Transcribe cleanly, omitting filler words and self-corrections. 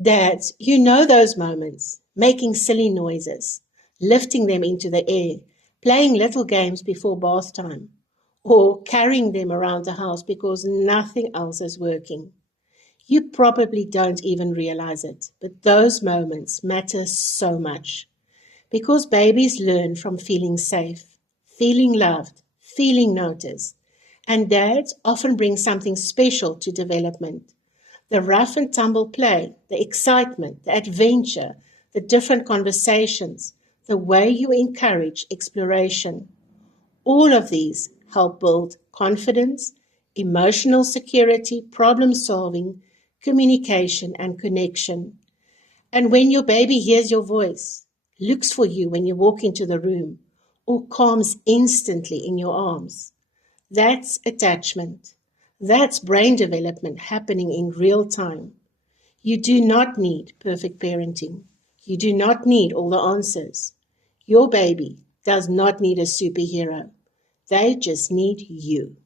Dads, you know those moments, making silly noises, lifting them into the air, playing little games before bath time, or carrying them around the house because nothing else is working. You probably don't even realize it, but those moments matter so much because babies learn from feeling safe, feeling loved, feeling noticed. And dads often bring something special to development. The rough and tumble play, the excitement, the adventure, the different conversations, the way you encourage exploration. All of these help build confidence, emotional security, problem solving, communication, and connection. And when your baby hears your voice, looks for you when you walk into the room, or calms instantly in your arms, that's attachment. That's brain development happening in real time. You do not need perfect parenting. You do not need all the answers. Your baby does not need a superhero. They just need you.